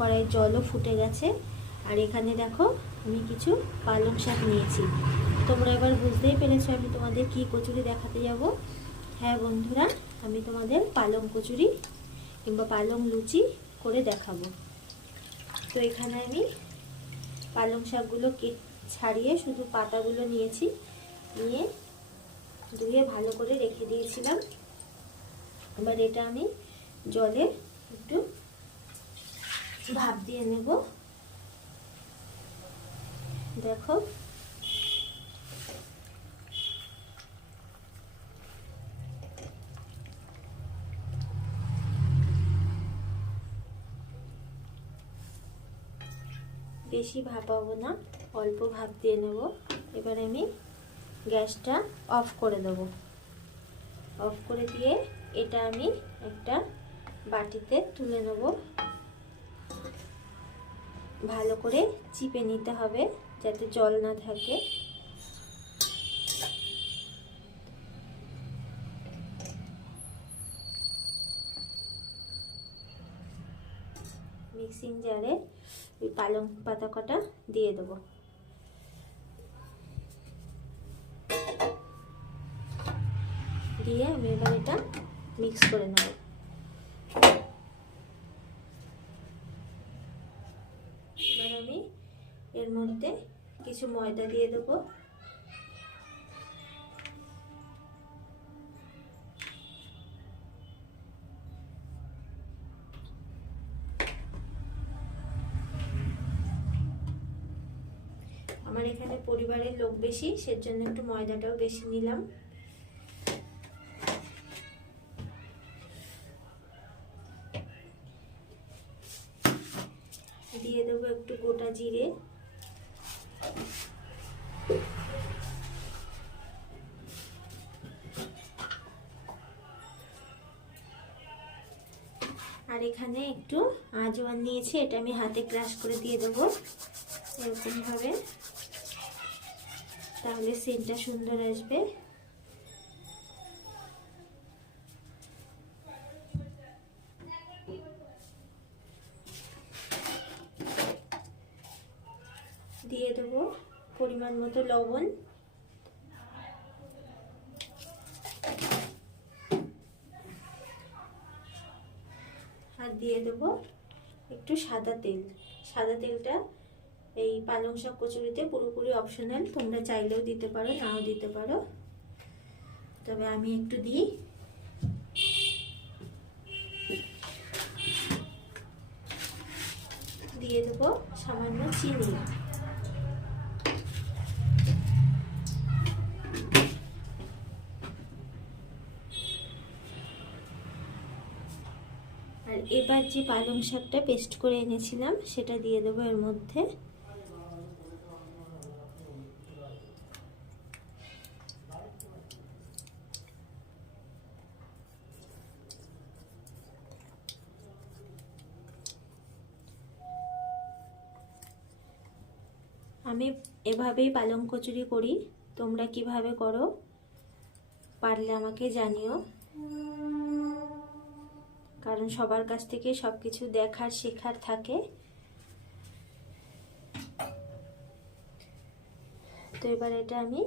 কড়াইয়ের জলও ফুটে গেছে। আর এখানে দেখো আমি কিছু পালং শাক নিয়েছি। তোমরা এবার বুঝতেই পেরেছো আমি তোমাদের কি কচুরি দেখাতে যাব। হ্যাঁ বন্ধুরা, আমি তোমাদের পালং কচুরি কিংবা পালং লুচি করে দেখাবো। তো এখানে আমি পালং শাকগুলো ছাড়িয়ে শুধু পাতাগুলো নিয়েছি, নিয়ে ধুয়ে ভালো করে রেখে দিয়েছিলাম। এবার এটা আমি জলে একটু ভাপ দিয়ে নেব। দেখো বেশি ভাপাবো না, অল্প ভাপ দিয়ে নেব। এবার আমি গ্যাসটা অফ করে দেব। অফ করে দিয়ে এটা আমি একটা বাটিতে তুলে নেব। ভালো করে চিপে নিতে হবে যাতে জল না থাকে। মিক্সিং জারে ওই পালং পাতা কটা দিয়ে দেবো। দিয়ে আমি এবার এটা মিক্স করে নেব। এবার আমি এর মধ্যে কিছু ময়দা দিয়ে দেবো। আমার এখানে পরিবারের লোক বেশি, সেজন্য একটু ময়দাটাও বেশি নিলাম। দিয়ে দেবো একটু গোটা জিরে, আর এখানে একটু আজওয়ান নিয়েছি, এটা আমি হাতে ক্রাশ করে দিয়ে দেবো এরকম ভাবে, তাহলে সেন্টটা সুন্দর আসবে। দিয়ে দেবো পরিমাণ মতো লবণ, আর দিয়ে দেবো একটু সাদা তেল। সাদা তেলটা এই পালং শাক কচুরিতে পুরোপুরি অপশনাল, তোমরা চাইলেও দিতে পারো, নাও দিতে পারো, তবে আমি একটু দিই। দিয়ে দেবো সামান্য চিনি। আর এবার যে পালং শাকটা পেস্ট করে এনেছিলাম সেটা দিয়ে দেবো এর মধ্যে। আমি এভাবেই পালং কচুরি করি, তোমরা কিভাবে করো পারলে আমাকে জানিও, কারণ সবার কাছ থেকে সবকিছু দেখার শেখার থাকে। তো এবার এটা আমি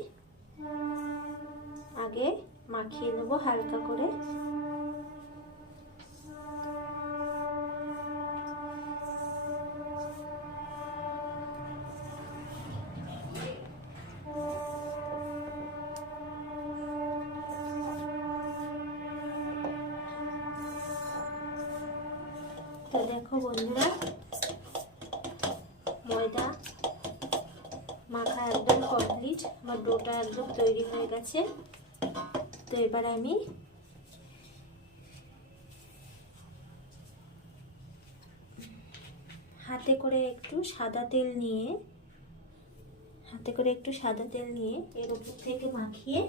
আগে মাখিয়ে নেব হালকা করে। তো দেখো বন্ধুরা, ময়দা মাখা একদম কমপ্লিট, আমার ডোটা একদম তৈরি হয়ে গেছে। তো এবার আমি হাতে করে একটু সাদা তেল নিয়ে এর উপর থেকে মাখিয়ে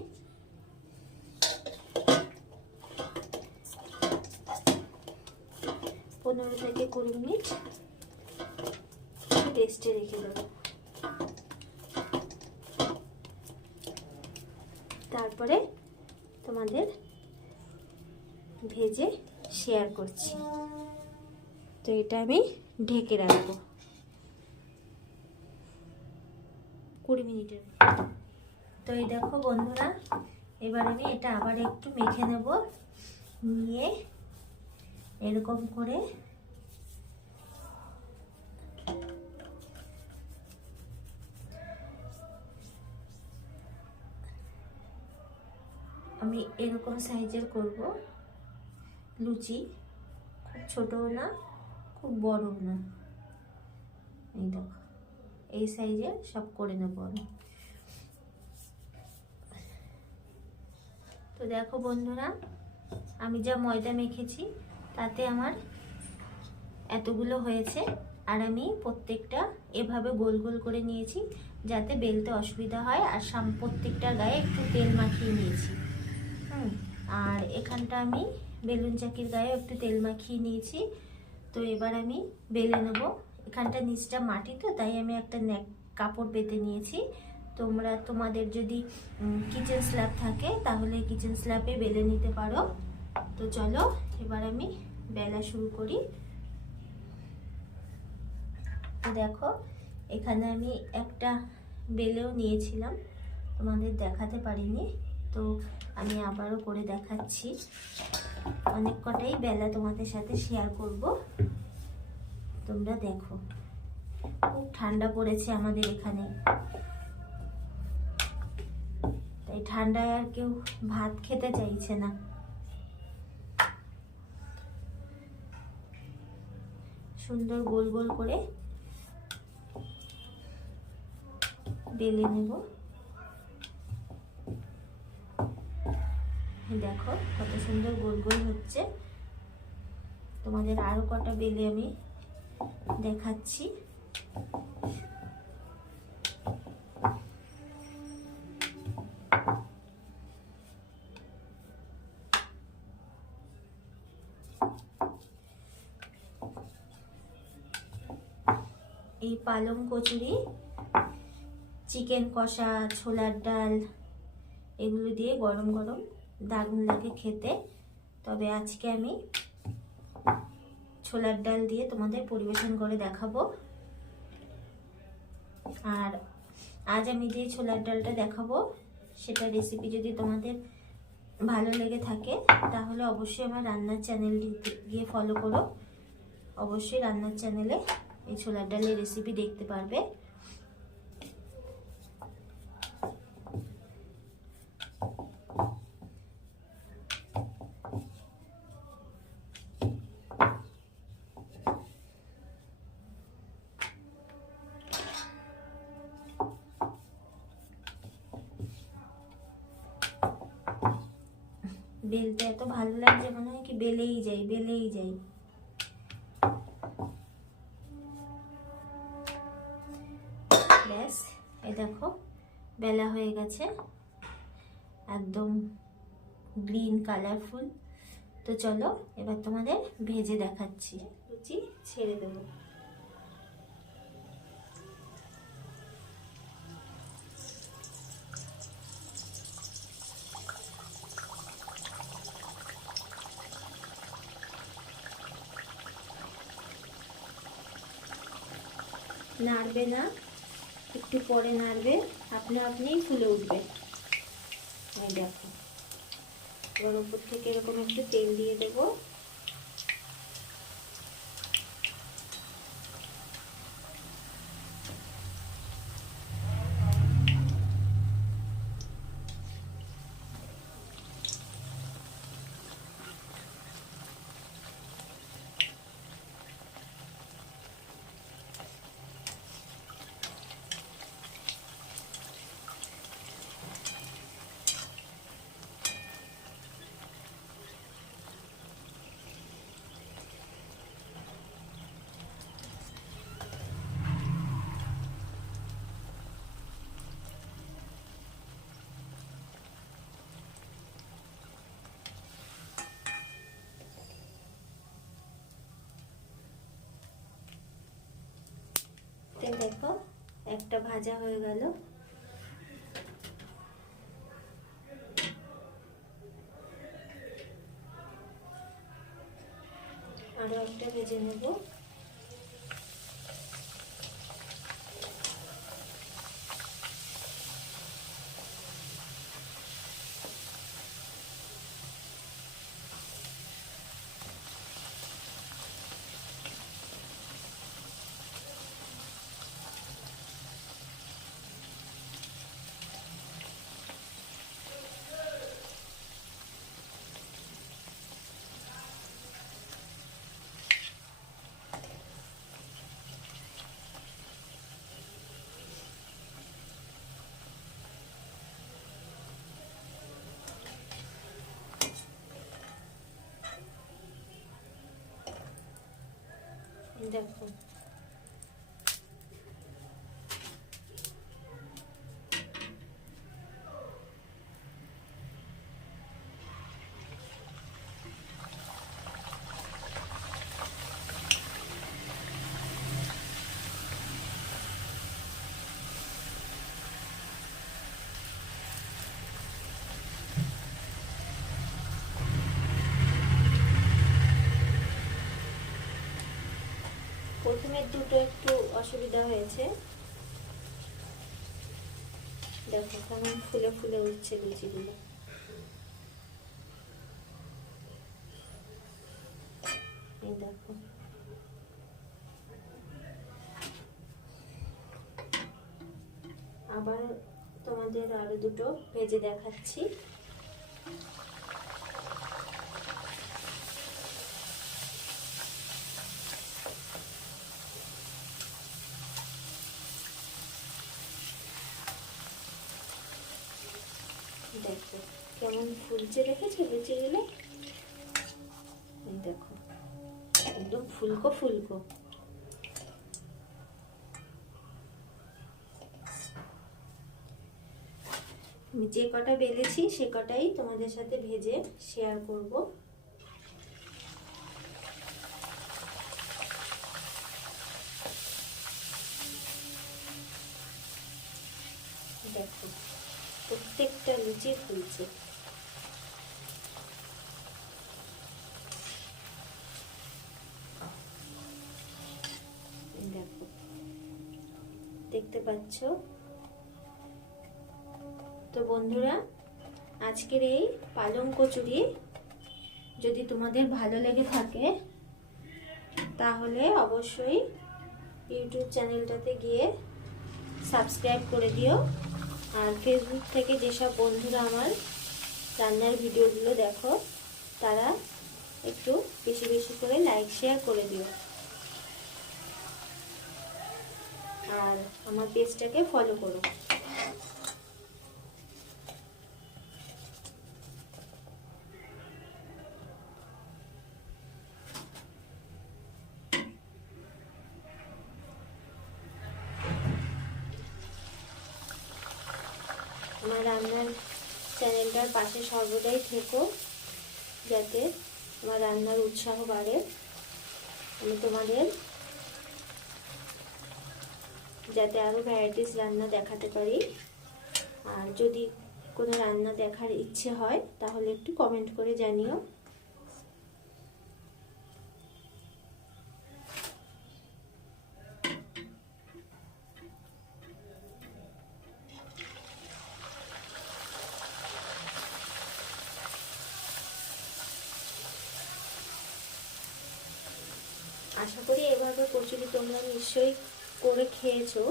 পনেরো থেকে 20 মিনিট রেস্টে রেখে দেবো। তারপরে তোমাদের ভেজে শেয়ার করছি। তো এটা আমি ঢেকে রাখবো 20 মিনিটের। তো এই দেখো বন্ধুরা, এবার আমি এটা আবার একটু মেখে নেব, নিয়ে এরকম করে আমি এরকম সাইজের করব লুচি, খুব ছোটও না খুব বড়ও না। এই দেখো এই সাইজের সব করে নেব আমি। তো দেখো বন্ধুরা, আমি যা ময়দা মেখেছি তাতে আমার এতগুলো হয়েছে, আর আমি প্রত্যেকটা এভাবে গোল গোল করে নিয়েছি যাতে বেলতে অসুবিধা হয়, আর প্রত্যেকটার গায়ে একটু তেল মাখিয়ে নিয়েছি। আর এখানটা আমি বেলুন চাকির গায়ে একটু তেল মাখিয়ে নিয়েছি। তো এবার আমি বেলে নেব। এখানটা নিচটা মাটি, তো তাই আমি একটা কাপড় পেতে নিয়েছি। তোমাদের যদি কিচেন স্ল্যাব থাকে তাহলে কিচেন স্ল্যাবে বেলে নিতে পারো। তো চলো এবার আমি বেলা শুরু করি। তো দেখো এখানে আমি একটা বেলেও নিয়েছিলাম, তোমাদের দেখাতে পারিনি, তো আমি আবারও করে দেখাচ্ছি। অনেক কটাই বেলা তোমাদের সাথে শেয়ার করব, তোমরা দেখো। খুব ঠান্ডা পড়েছে আমাদের এখানে, তাই ঠান্ডায় আর কেউ ভাত খেতে চাইছে না। সুন্দর গোল গোল করে বেলে নেব। দেখো কত সুন্দর গোল গোল হচ্ছে। তোমাদের আরো কটা বেলে আমি দেখাচ্ছি। এই পালং কচুরি, চিকেন কষা, ছোলার ডাল এগুলো দিয়ে গরম গরম দারুণ লাগে খেতে। তবে আজকে আমি ছোলার ডাল দিয়ে তোমাদের পরিবেশন করে দেখাবো। আর আজ আমি যে ছোলার ডালটা দেখাবো সেটা রেসিপি যদি তোমাদের ভালো লেগে থাকে তাহলে অবশ্যই আমার রান্নার চ্যানেলটি গিয়ে ফলো করো। অবশ্যই রান্নার চ্যানেলে এই ছোলার ডালের রেসিপি দেখতে পারবে। বেলতে এত ভালো লাগছে, মনে হয় কি বেলেই যাই বেলেই যাই। ব্যাস, এই দেখো বেলা হয়ে গেছে, একদম গ্রিন কালারফুল। তো চলো এবার তোমাদের ভেজে দেখাচ্ছি। লুচি ছেড়ে দেবো। নাড়বে না, একটু পরে নাড়বে, আপনি আপনিই ফুলে উঠবে। এই দেখো, এবার উপর থেকে এরকম একটু তেল দিয়ে দেবো। দেখো একটা ভাজা হয়ে গেল, আরো একটা ভেজে নেব। দেখো প্রথমে দুটো একটু অসুবিধা হয়েছে, দেখো কেমন ফুলে ফুলে উঠছে লুচিগুলো। এই দেখো আবার তোমাদের আরো দুটো ভেজে দেখাচ্ছি। দেখো কেমন ফুলছে, দেখেছো লুচিগুলো? এই দেখো একদম ফুলকো ফুলকো। আমি যে কটা বেলেছি সে কটাই তোমাদের সাথে ভেজে শেয়ার করব। দেখো প্রত্যেকটা লুচি ফুলছে। দেখো দেখতে পাচ্ছ তো বন্ধুরা, আজকের এই পালং কচুরি যদি তোমাদের ভালো লেগে থাকে তাহলে অবশ্যই ইউটিউব চ্যানেলটাতে গিয়ে সাবস্ক্রাইব করে দিও। আর ফেসবুক থেকে যেসব বন্ধুরা আমার রান্নার ভিডিওগুলো দেখো তারা একটু বেশি বেশি করে লাইক শেয়ার করে দিও, আর আমার পেজটাকে ফলো করো। আমার রান্নার চ্যানেলটার পাশে সর্বদাই থেকো, যাতে আমার রান্নার উৎসাহ বাড়ে, আমি তোমাদের যাতে আরও ভ্যারাইটিস রান্না দেখাতে পারি। আর যদি কোনো রান্না দেখার ইচ্ছে হয় তাহলে একটু কমেন্ট করে জানিও। আশা করি এভাবে কচুরি তোমরা নিশ্চয়ই করে খেয়েছো,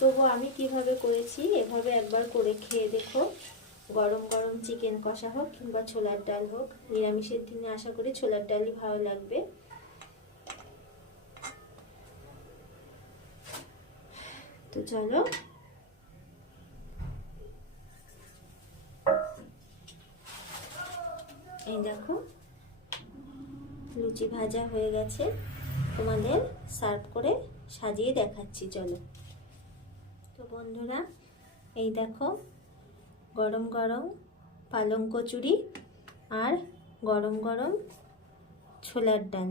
তবু আমি কিভাবে করেছি এভাবে একবার করে খেয়ে দেখো। গরম গরম চিকেন কষা হোক কিংবা ছোলার ডাল হোক, নিরামিষের দিনে আশা করি ছোলার ডালই ভালো লাগবে। তো চলো এই দেখো লুচি ভাজা হয়ে গেছে, তোমাদের সার্ভ করে সাজিয়ে দেখাচ্ছি চলো। তো বন্ধুরা এই দেখো গরম গরম পালং কচুরি আর গরম গরম ছোলার ডাল।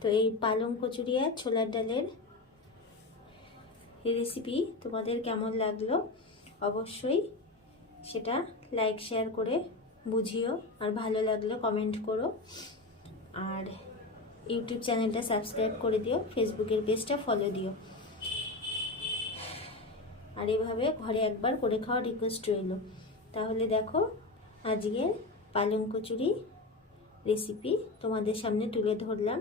তো এই পালং কচুরি আর ছোলার ডালের রেসিপি তোমাদের কেমন লাগলো অবশ্যই সেটা লাইক শেয়ার করে বুঝিও, আর ভালো লাগলে কমেন্ট করো, আর ইউটিউব চ্যানেলটা সাবস্ক্রাইব করে দিও, ফেসবুকের পেজটা ফলো দিও। আর এভাবে ঘরে একবার করে খাওয়ার রিকোয়েস্ট রইল। তাহলে দেখো আজকের পালং কচুরি রেসিপি তোমাদের সামনে তুলে ধরলাম।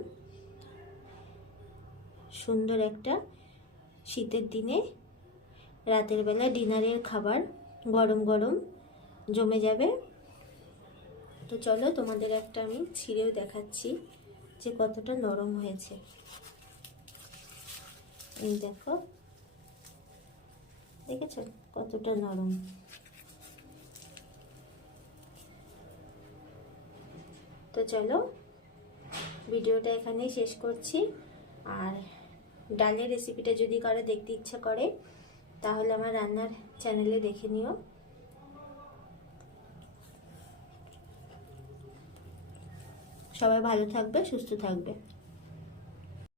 সুন্দর একটা শীতের দিনে রাতের বেলা ডিনারের খাবার গরম গরম জমে যাবে। তো চলো তোমাদের একটা আমি ছিঁড়েও দেখাচ্ছি যে কতটা নরম হয়েছে। এই দেখো দেখেছো কতটা নরম। তো চলো ভিডিওটা এখানেই শেষ করছি। আর ডালের রেসিপিটা যদি কারো দেখতে ইচ্ছা করে তাহলে আমার রান্নার চ্যানেলে দেখে নিও। সবাই ভালো থাকবে, সুস্থ থাকবে।